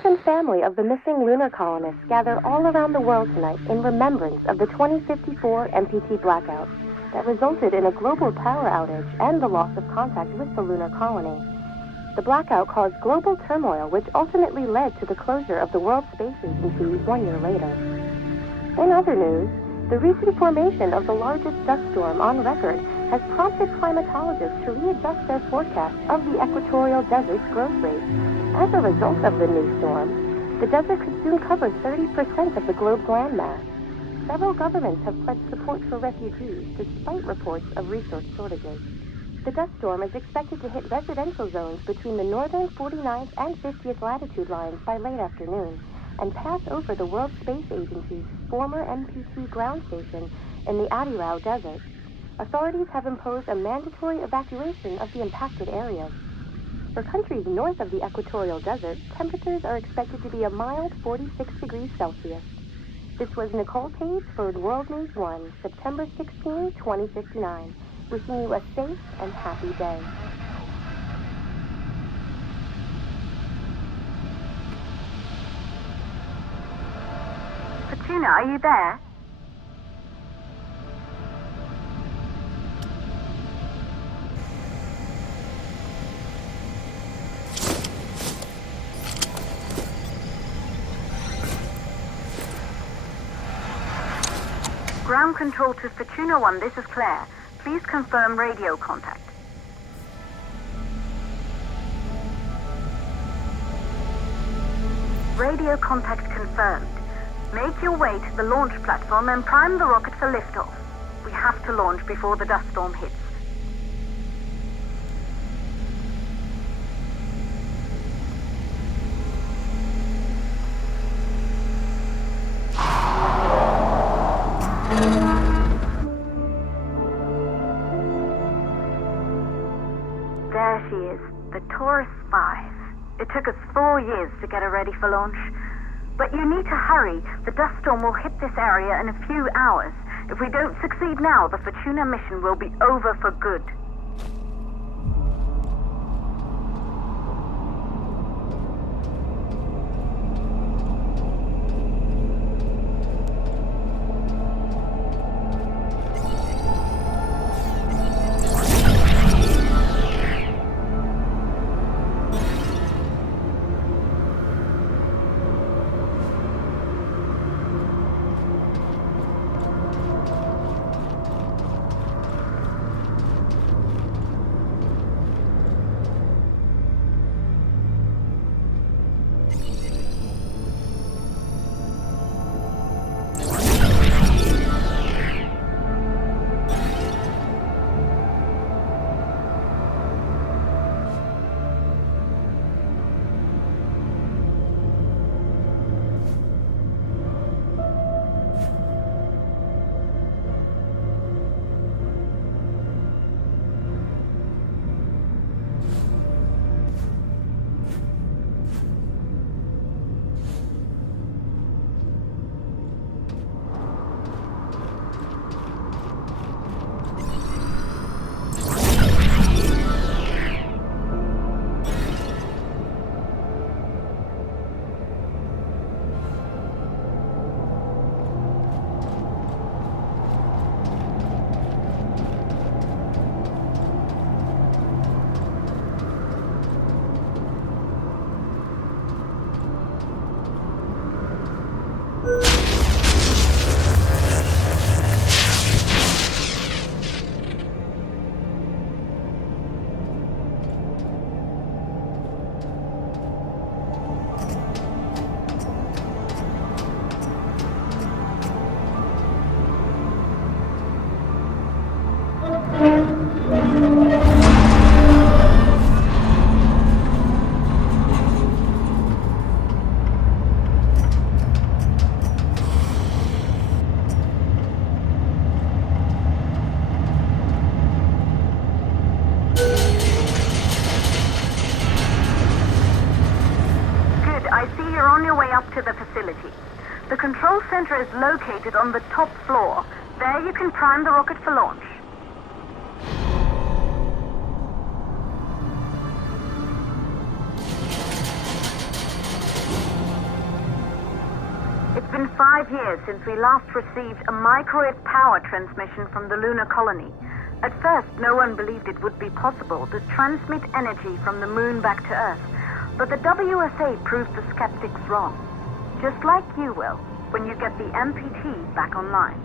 Friends and family of the missing lunar colonists gather all around the world tonight in remembrance of the 2054 MPT blackout that resulted in a global power outage and the loss of contact with the lunar colony. The blackout caused global turmoil, which ultimately led to the closure of the World Space Agency 1 year later. In other news, the recent formation of the largest dust storm on record has prompted climatologists to readjust their forecast of the equatorial desert's growth rate. As a result of the new storm, the desert could soon cover 30% of the globe's landmass. Several governments have pledged support for refugees, despite reports of resource shortages. The dust storm is expected to hit residential zones between the northern 49th and 50th latitude lines by late afternoon and pass over the World Space Agency's former MPT ground station in the Adirau Desert. Authorities have imposed a mandatory evacuation of the impacted areas. For countries north of the equatorial desert, temperatures are expected to be a mild 46 degrees Celsius. This was Nicole Page for World News 1, September 16, 2059. Wishing you a safe and happy day. Fortuna, are you there? Ground control to Fortuna 1, this is Claire. Please confirm radio contact. Radio contact confirmed. Make your way to the launch platform and prime the rocket for liftoff. We have to launch before the dust storm hits. There she is, the Taurus 5. It took us 4 years to get her ready for launch. But you need to hurry. The dust storm will hit this area in a few hours. If we don't succeed now, the Fortuna mission will be over for good. To the facility. The control center is located on the top floor. There you can prime the rocket for launch. 5 years since we last received a microwave power transmission from the lunar colony. At first, no one believed it would be possible to transmit energy from the moon back to Earth, but the WSA proved the skeptics wrong. Just like you will, when you get the MPT back online.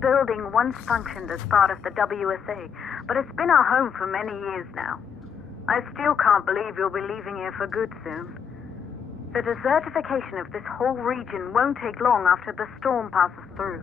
Building once functioned as part of the WSA, but it's been our home for many years now. I still can't believe you'll be leaving here for good soon. The desertification of this whole region won't take long after the storm passes through.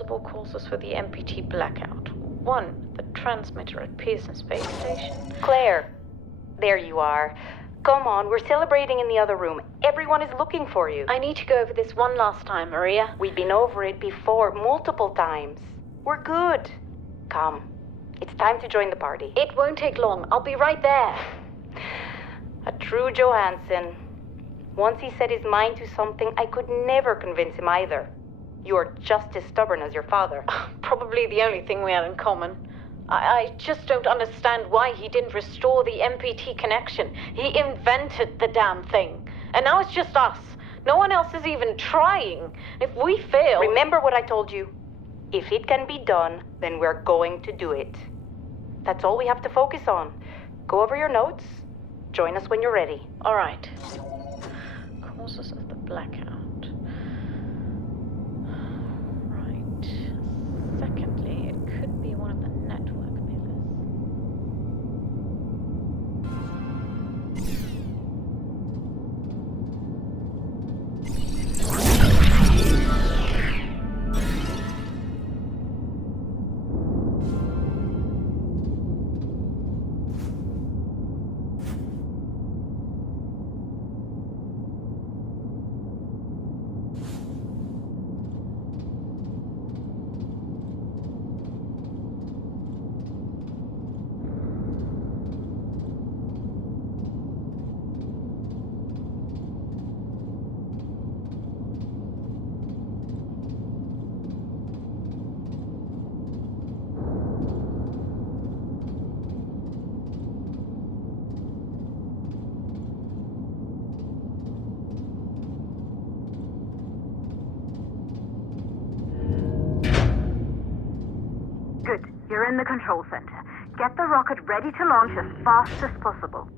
plausible causes for the MPT blackout. 1, the transmitter at Pearson Space Station. Claire, there you are. Come on, we're celebrating in the other room. Everyone is looking for you. I need to go over this one last time, Maria. We've been over it before, multiple times. We're good. Come. It's time to join the party. It won't take long. I'll be right there. A true Johansson. Once he set his mind to something, I could never convince him either. You're just as stubborn as your father. Probably the only thing we had in common. I just don't understand why he didn't restore the MPT connection. He invented the damn thing. And now it's just us. No one else is even trying. If we fail... Remember what I told you. If it can be done, then we're going to do it. That's all we have to focus on. Go over your notes. Join us when you're ready. All right. Causes of the blackout. Right. Secondly, it could be one of the network pillars. Good. You're in the control center. Get the rocket ready to launch as fast as possible.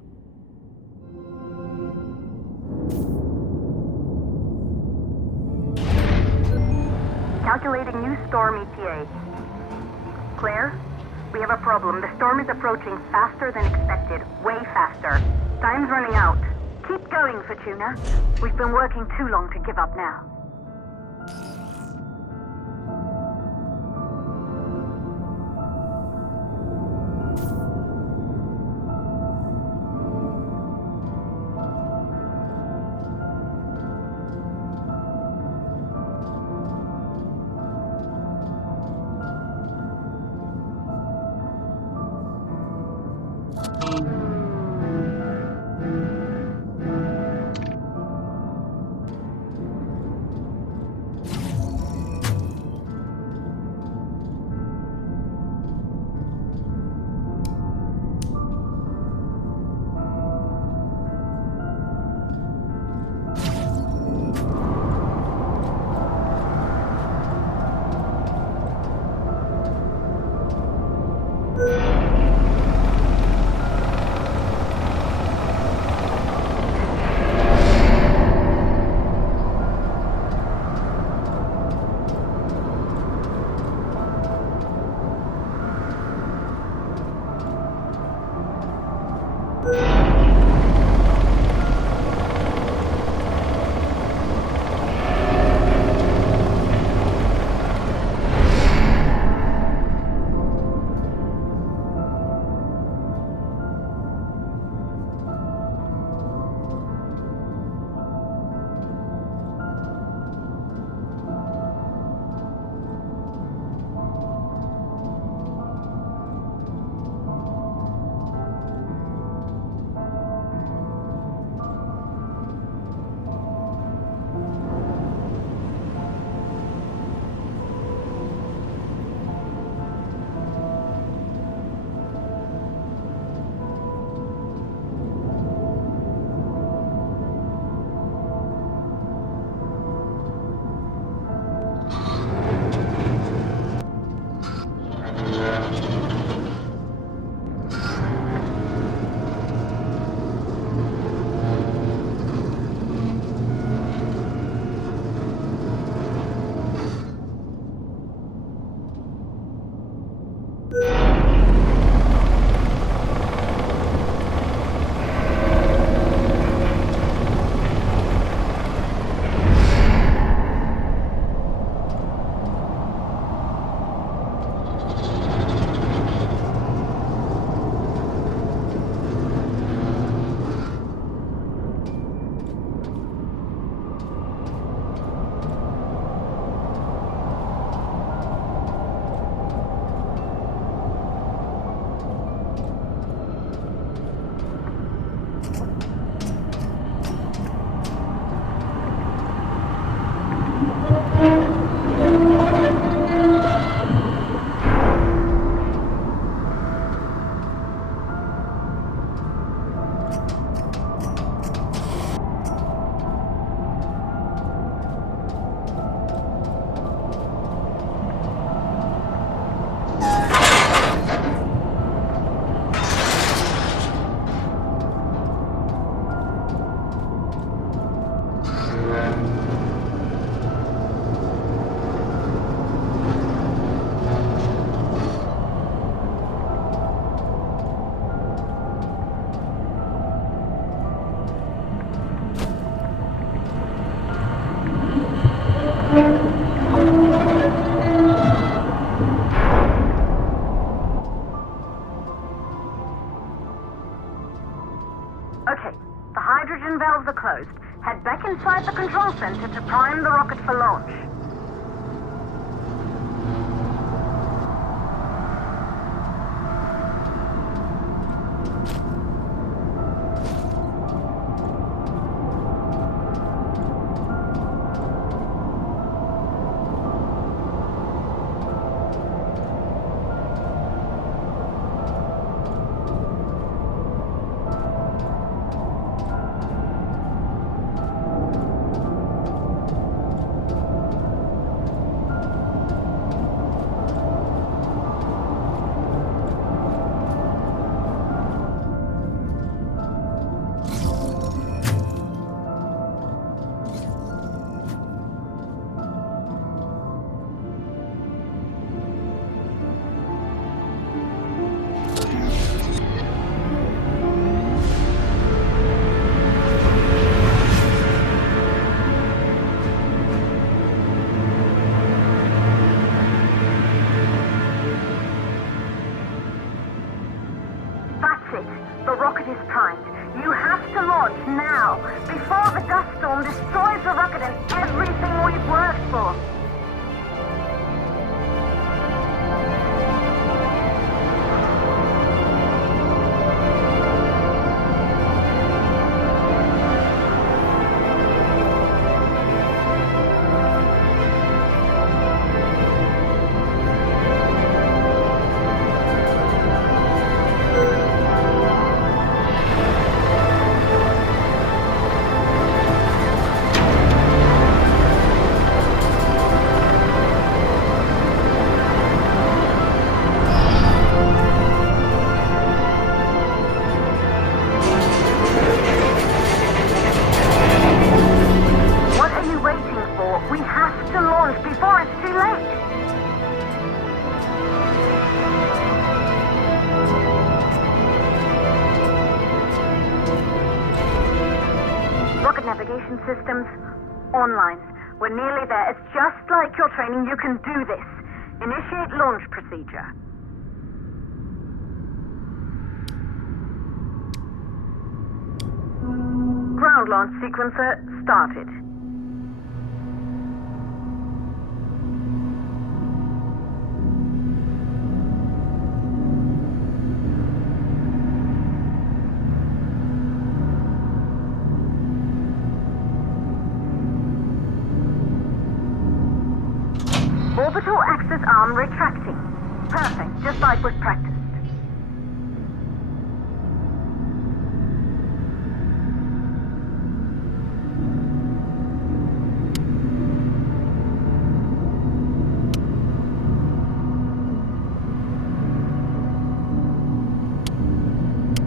Calculating new storm ETA. Claire, we have a problem. The storm is approaching faster than expected. Way faster. Time's running out. Keep going, Fortuna. We've been working too long to give up now. Okay, the hydrogen valves are closed. Head back inside the control center to prime the rocket for launch. The rocket is primed. You have to launch now, before the dust storm destroys the rocket and everything we've worked for. Navigation systems online. We're nearly there. It's just like your training. You can do this. Initiate launch procedure. Ground launch sequencer started. Orbital axis arm retracting. Perfect, just like we've practiced.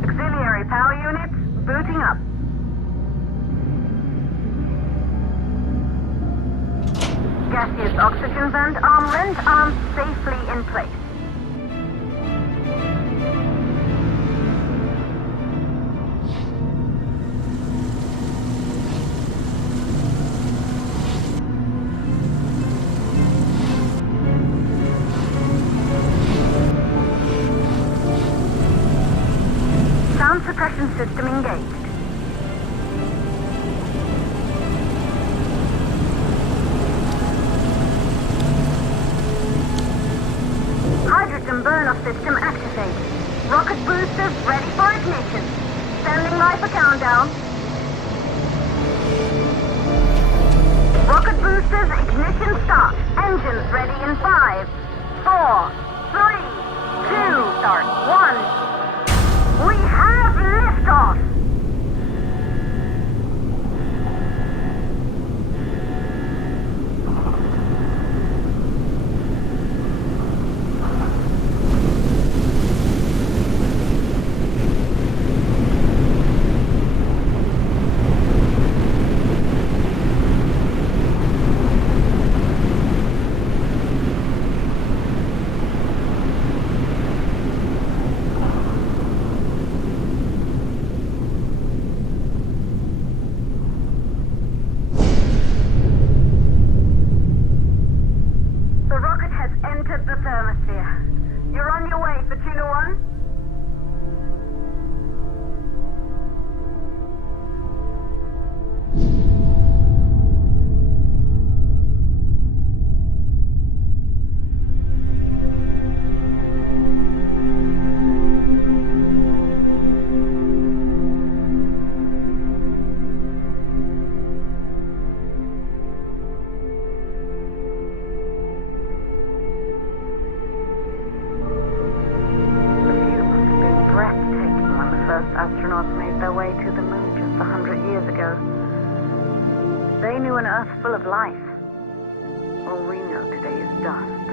Auxiliary power units booting up. Gaseous oxygen vent arms safely in place. Sound suppression system engaged. Hydrogen burn-off system activated. Rocket boosters ready for ignition. Standing by for countdown. Rocket boosters ignition start. Engines ready in 5, 4, 3, 2, start 1. We have liftoff! first astronauts made their way to the moon just 100 years ago. They knew an Earth full of life. All we know today is dust.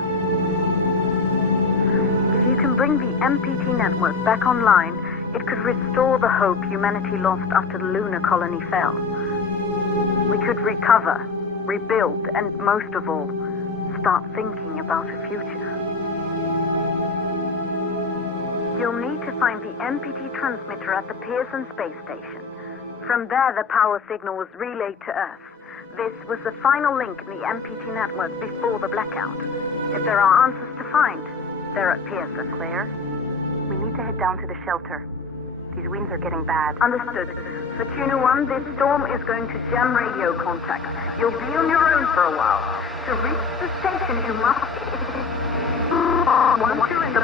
If you can bring the MPT network back online, it could restore the hope humanity lost after the lunar colony fell. We could recover, rebuild, and most of all, start thinking about a future. You'll need to find the MPT transmitter at the Pearson space station. From there, the power signal was relayed to Earth. This was the final link in the MPT network before the blackout. If there are answers to find, they're at Pearson. Claire, we need to head down to the shelter. These winds are getting bad. Understood. For Tuna 1, this storm is going to jam radio contact. You'll be on your own for a while. To reach the station, you must... Once you're in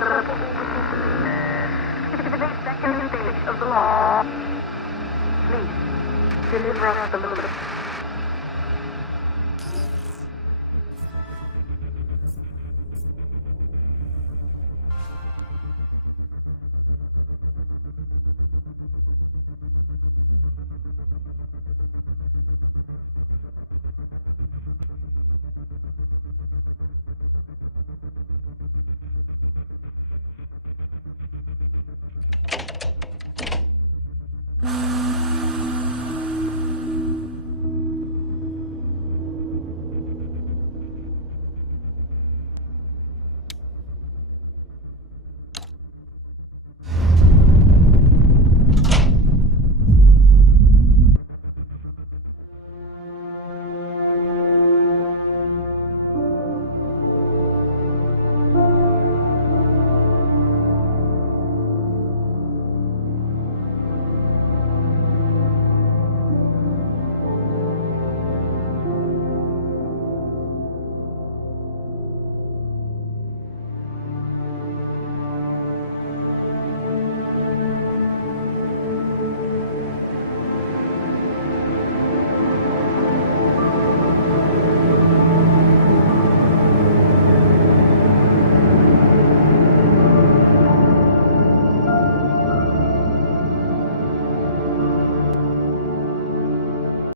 the second stage of the launch, please, deliver us the moon.